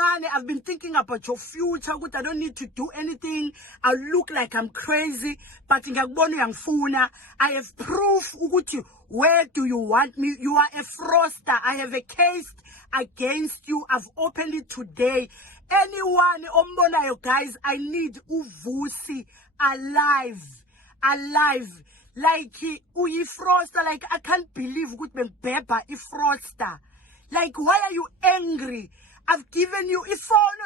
I've been thinking about your future. Good, I don't need to do anything. I look like I'm crazy. But I have proof. Where do you want me? You are a fraudster. I have a case against you. I've opened it today. Anyone, guys, I need Vusi alive. Alive. Like, uyi fraudster. Like, I can't believe Beba is fraudster. Like, why are you angry? I've given you iphone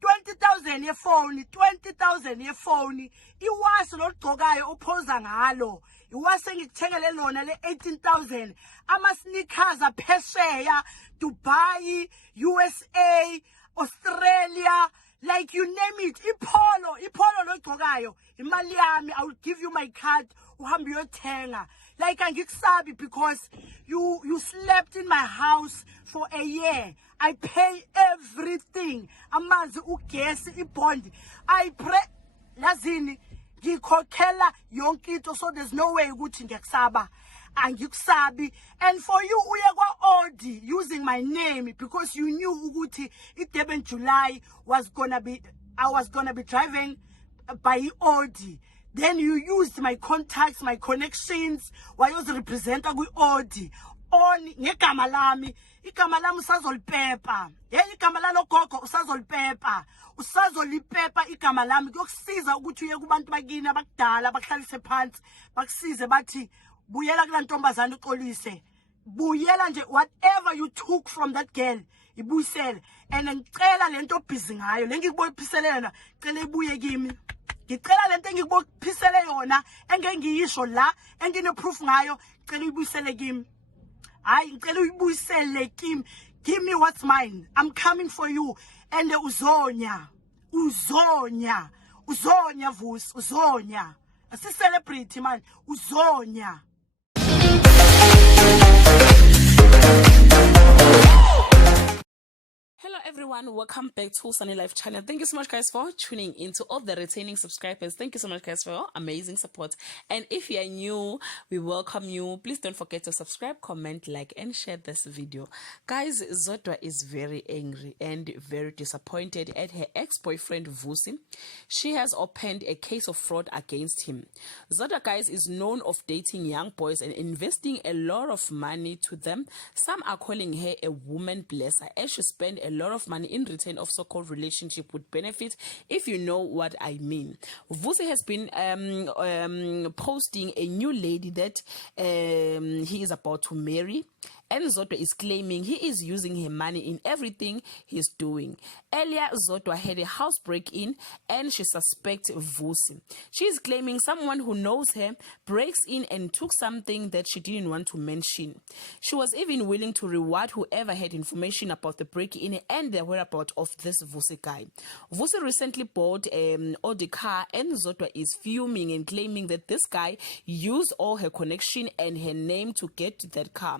20,000 phone, 20,000 phone. Iwas not togayo opposa ngalo. Iwase ngikuthengele lona le 18,000. Ama sneakers aphesheya, Dubai, USA, Australia, like you name it. Ipolo lo togayo. Imali yami, I will give you my card. Uhambe uyothenga. Like angikusabi because you slept in my house for a year. I pay everything. Amanzi ugesi ibond. I pray lazini ngikhokhela yonke into, so there's no way ukuthi ngiyakusaba. Angikusabi. And for you uye kwa Audi using my name because you knew ukuthi i-7 July I was gonna be driving by Audi. Then you used my contacts, my connections. Why was represent Audi? On ngegama lami, igama lami usazolipepa. Igama lalo gogo usazolipepa. Usazolipepa igama lami kuyokusiza ukuthi uye kubantu bakini abakudala abahlalise phansi bakusize bathi buyela kula ntombazana uxolise. Buyela nje whatever you took from that girl, ibuyisele. And ngicela lento busy ngayo, lengikubophisele yona, cela ibuye kimi. Ngicela lento engikubophisele yona engengiyisho la engine proof ngayo, cela uyibuyisele kimi. Hayi ngicela uyibuyisele kimi. Give me what's mine. I'm coming for you. And uzonya Vusi, uzonya. Asi celebrity man, uzonya. Hello everyone, welcome back to Sunny Life channel. Thank you so much guys for tuning in. To all the retaining subscribers, thank you so much guys for your amazing support. And if you are new, we welcome you. Please don't forget to subscribe, comment, like and share this video. Guys, Zodwa is very angry and very disappointed at her ex-boyfriend Vusi. She has opened a case of fraud against him. Zodwa guys is known of dating young boys and investing a lot of money to them. Some are calling her a woman blesser as she spent a lot of money in return of so-called relationship with benefit, if you know what I mean. Vusi has been posting a new lady that he is about to marry, and Zodwa is claiming he is using her money in everything he's doing. Earlier, Zodwa had a house break-in and she suspects Vusi. She is claiming someone who knows her breaks in and took something that she didn't want to mention. She was even willing to reward whoever had information about the break-in and the whereabouts of this Vusi guy. Vusi recently bought an Audi car and Zodwa is fuming and claiming that this guy used all her connection and her name to get that car.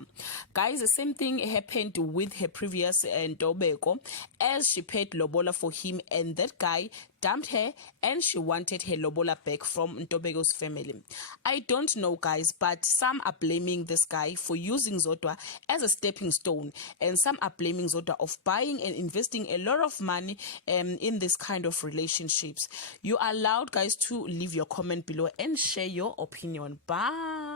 Guys, the same thing happened with her previous Ntobeko as she paid lobola for him and that guy dumped her and she wanted her lobola back from Ntobeko's family. I don't know guys, but some are blaming this guy for using Zodwa as a stepping stone and some are blaming Zodwa of buying and investing a lot of money in this kind of relationships. You are allowed guys to leave your comment below and share your opinion. Bye.